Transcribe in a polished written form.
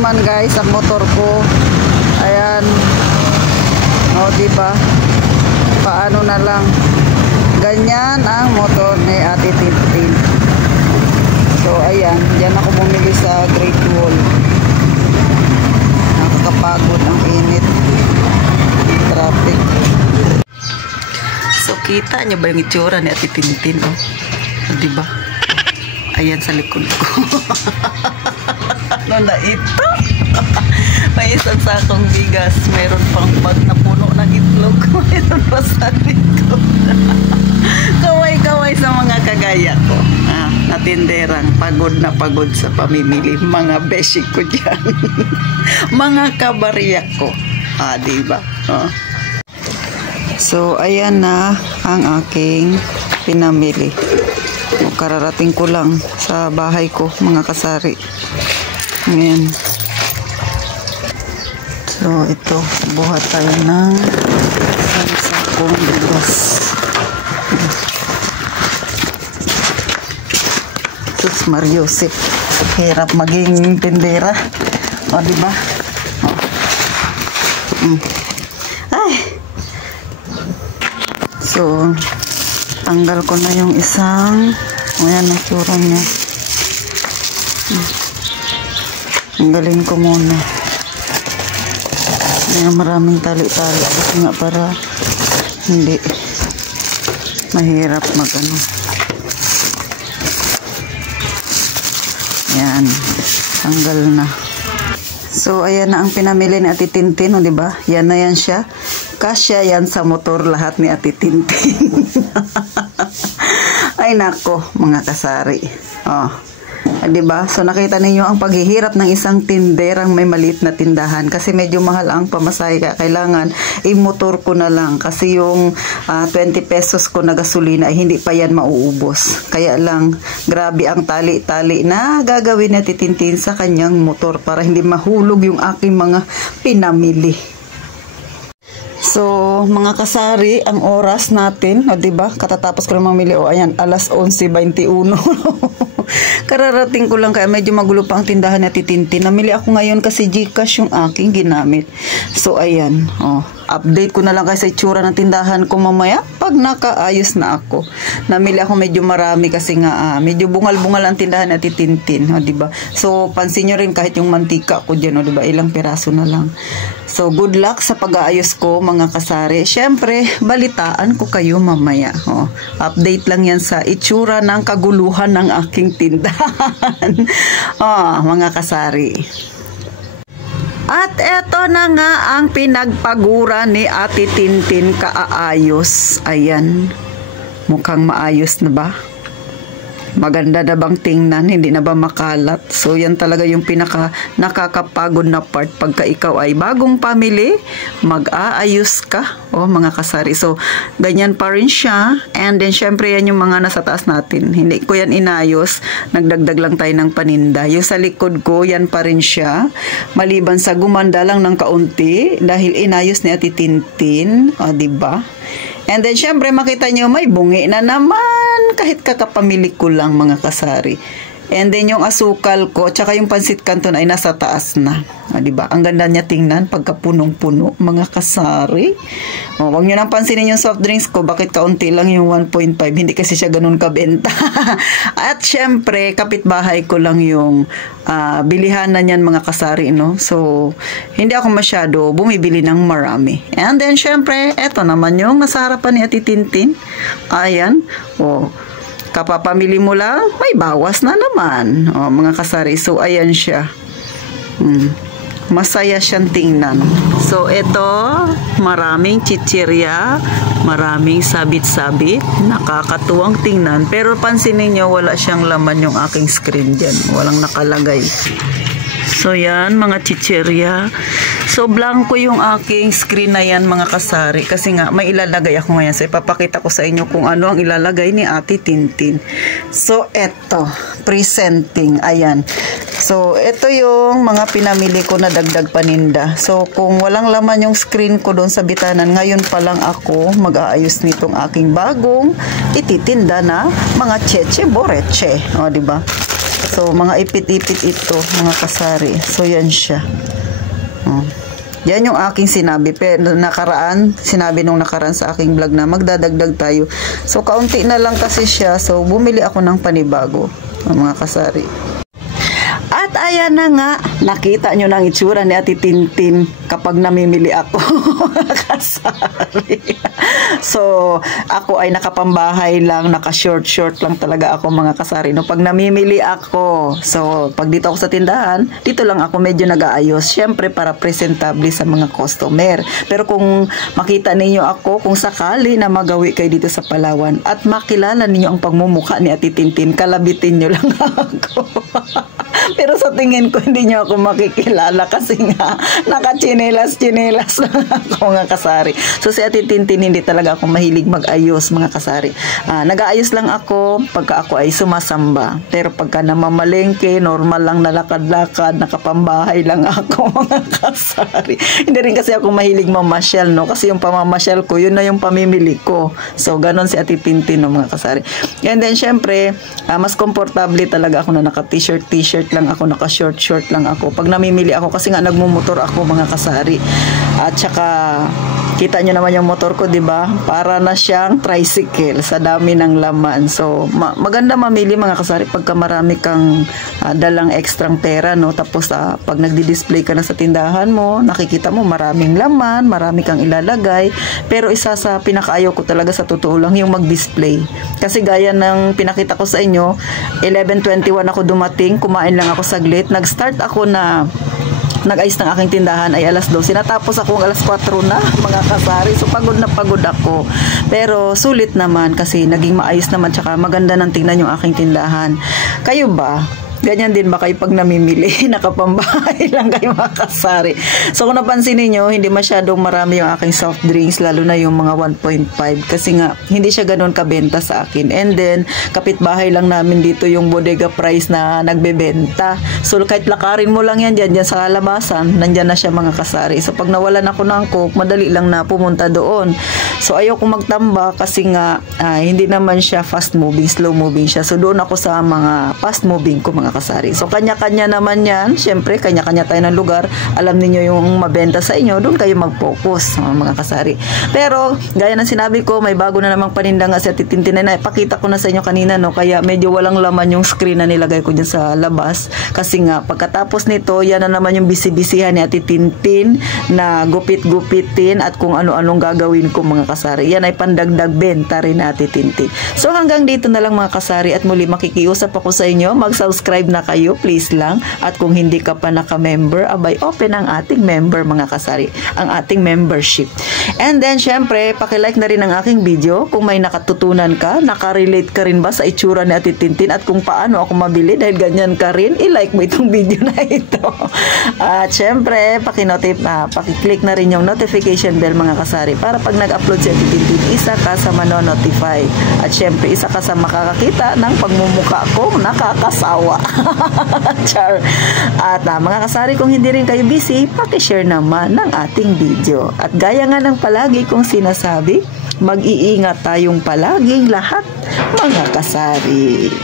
naman guys ang motor ko. Ayan. O, diba? Paano na lang. Ganyan ang motor ni Ate Tintin. So, ayan. Diyan ako bumili sa Great Wall. Nakakapagod ang init. Traffic. So, kita nyo ba yung itsura ni Ate Tintin? Oh? Diba? Ayan sa likod ko. Ano na ito? May isang sakong bigas. Mayroon pang bag na puno ng itlog. Mayroon pa sa likod. Kaway-kaway sa mga kagaya ko. Natinderang pagod na pagod sa pamimili. Mga beshi ko dyan. Mga kabarya ko. Diba? So, ayan na ang aking pinamili. Kararating ko lang sa bahay ko, mga kasari. Ayan. So, ito. Buhat tayo ng isang sakong bigas. Sus Mariosip. Hirap maging tindera. O, diba? Ay! So, tanggal ko na yung isang. Ayan, ang tsura niya. Tanggalin ko muna. Ayan, maraming tali-tali. Kasi nga para hindi mahirap mag-ano. Ayan, tanggal na. So, ayan na ang pinamili ni Ate Tintin, o, diba? Yan na yan siya. Kasya yan sa motor lahat ni Ate Tintin. Ay nako, mga kasari. Oh. Diba? So nakita ninyo ang paghihirap ng isang tinderang may maliit na tindahan kasi medyo mahal ang pamasahe, kaya kailangan i-motor ko na lang kasi yung 20 pesos ko na gasolina ay hindi pa yan mauubos. Kaya lang grabe ang tali-tali na gagawin na Tintin sa kanyang motor para hindi mahulog yung aking mga pinamili. So, mga kasari, ang oras natin, o diba, katatapos ko lang mamili, o ayan, alas 11:21. Kararating ko lang kaya medyo magulo pa ang tindahan na Tintin. Namili ako ngayon kasi GCash yung aking ginamit. So, ayan, update ko na lang kasi itsura ng tindahan ko mamaya pag nakaayos na ako. Namili ako medyo marami kasi nga medyo bungal-bungal ang tindahan na Tintin, o diba? So, pansin nyo rin kahit yung mantika ko dyan, o diba, ilang piraso na lang. So, good luck sa pag-aayos ko, mga kasari. Syempre, balitaan ko kayo mamaya. Update lang yan sa itsura ng kaguluhan ng aking tindahan. Mga kasari. At eto na nga ang pinagpagura ni Ate Tintin kaayos. Ayan. Mukhang maayos na ba? Maganda na bang tingnan? Hindi na ba makalat? So, yan talaga yung pinaka nakakapagod na part pagka ikaw ay bagong pamili, mag-aayos ka, mga kasari. So, ganyan pa rin siya. And then, syempre, yan yung mga nasa taas natin. Hindi ko yan inayos. Nagdagdag lang tayo ng paninda. Yung sa likod ko, yan pa rin siya. Maliban sa gumanda lang ng kaunti dahil inayos ni Ate Tintin. Diba? And then, syempre, makita nyo, may bungi na naman. Kahit kakapamili ko lang, mga kasari. And then, yung asukal ko, tsaka yung pansit canton ay nasa taas na. Diba? Ang ganda niya tingnan, pagka punong-puno, mga kasari. Huwag nyo nang pansinin yung soft drinks ko. Bakit kaunti lang yung 1.5? Hindi kasi siya ganun kabenta. At syempre, kapitbahay ko lang yung bilihan na niyan, mga kasari, no? So, hindi ako masyado bumibili ng marami. And then, syempre, eto naman yung nasa harapan ni Ate Tintin. Ayan. Kapapamili mo lang, may bawas na naman. Mga kasari. So, ayan siya. Masaya siyang tingnan. So, ito, maraming chichirya, maraming sabit-sabit, nakakatuwang tingnan. Pero pansinin nyo, wala siyang laman yung aking screen dyan. Walang nakalagay. So, yan, mga chichirya. So, blanco yung aking screen na yan, mga kasari. Kasi nga, may ilalagay ako ngayon. So, ipapakita ko sa inyo kung ano ang ilalagay ni Ate Tintin. So, eto, presenting. Ayan. So, ito yung mga pinamili ko na dagdag paninda. So, kung walang laman yung screen ko doon sa bitanan, ngayon pa lang ako mag-aayos nitong aking bagong ititinda na mga cheche boreche. Diba? So, mga ipit-ipit ito, mga kasari. So, yan siya. Yan yung aking sinabi. Pero sinabi nung nakaraan sa aking vlog na magdadagdag tayo. So, kaunti na lang kasi siya. So, bumili ako ng panibago, mga kasari. At ayan na nga, nakita nyo ng itsura ni Ate Tintin kapag namimili ako. Kasari. So, ako ay nakapambahay lang, naka-short lang talaga ako, mga kasari. No, pag namimili ako, so, pag dito ako sa tindahan, dito lang ako medyo nag-aayos. Siyempre, para presentable sa mga customer. Pero kung makita ninyo ako, kung sakali na magawi kayo dito sa Palawan at makilala ninyo ang pagmumukha ni Ate Tintin, kalabitin nyo lang ako. Pero sa tingin ko, hindi nyo ako makikilala kasi nga, naka-chinelas lang ako, mga kasari. So, si Ate Tintin, hindi talaga ako mahilig mag-ayos, mga kasari. Nag-aayos lang ako pagka ako ay sumasamba. Pero pagka namamalengke, normal lang nalakad-lakad, nakapambahay lang ako, mga kasari. Hindi rin kasi ako mahilig mamasyal, no? Kasi yung pamamasyal ko, yun na yung pamimili ko. So, ganon si Ate Tintin, no, mga kasari. And then, syempre, mas komportable talaga ako na naka-t-shirt lang ako, naka-short lang ako. Pag namimili ako, kasi nga nagmumotor ako, mga kasari. At saka, kita nyo naman yung motor ko, di ba? Para na siyang tricycle sa dami ng laman. So, maganda mamili, mga kasari, pagka marami kang dalang ekstrang pera, no? Tapos, pag nagdi-display ka na sa tindahan mo, nakikita mo maraming laman, marami kang ilalagay. Pero isa sa pinakaayaw ko talaga sa totoo lang, yung mag-display. Kasi gaya ng pinakita ko sa inyo, 11:21 ako dumating, kumain lang ako saglit. Nag-start ako na nag-ayos ng aking tindahan ay alas 12. Natapos ako alas 4 na, mga kasari. So, pagod na pagod ako. Pero, sulit naman kasi naging maayos naman. Tsaka maganda nang tingnan yung aking tindahan. Kayo ba? Ganyan din ba kayo pag namimili? Nakapambahay lang kayo, mga kasari. So, kung napansin niyo, hindi masyadong marami yung aking soft drinks, lalo na yung mga 1.5. Kasi nga, hindi siya ganun kabenta sa akin. And then, kapitbahay lang namin dito yung bodega price na nagbebenta. So, kahit lakarin mo lang yan dyan sa kalabasan, nandyan na siya, mga kasari. So, pag nawalan ako ng coke, madali lang na pumunta doon. So, ayoko magtamba kasi nga, hindi naman siya fast moving, slow moving siya. So, doon ako sa mga fast moving ko, mga kasari. So, kanya-kanya naman yan. Siyempre, kanya-kanya tayo ng lugar. Alam niyo yung mabenta sa inyo, doon kayo mag-focus, mga kasari. Pero, gaya ng sinabi ko, may bago na namang paninda nga si Ate Tintin na ipakita ko na sa inyo kanina, no? Kaya medyo walang laman yung screen na nilagay ko dyan sa labas. Kasi nga, pagkatapos nito, yan na naman yung bisi-bisihan ni Ate Tintin na gupit-gupitin at kung ano-anong gagawin ko, mga kasari. Yan ay pandagdag benta rin ni Ate Tintin. So, hanggang dito na lang, mga kasari, at muli makikiusap ako sa inyo. Mag-subscribe na kayo, please lang. At kung hindi ka pa naka-member, abay, open ang ating member, mga kasari, ang ating membership. And then, syempre, pakilike na rin ang aking video kung may nakatutunan ka, nakarelate ka rin ba sa itsura ni Ate Tintin at kung paano ako mabili dahil ganyan ka rin, i-like mo itong video na ito. At syempre, pakiclick na rin yung notification bell, mga kasari, para pag nag-upload si Ate Tintin, isa ka sa manonotify. At syempre, isa ka sa makakakita ng pagmumukha ko nakakasawa. Char. At mga kasari, kung hindi rin kayo busy, pakishare naman ng ating video. At gaya nga ng palagi kong sinasabi, mag-iingat tayong palaging lahat, mga kasari.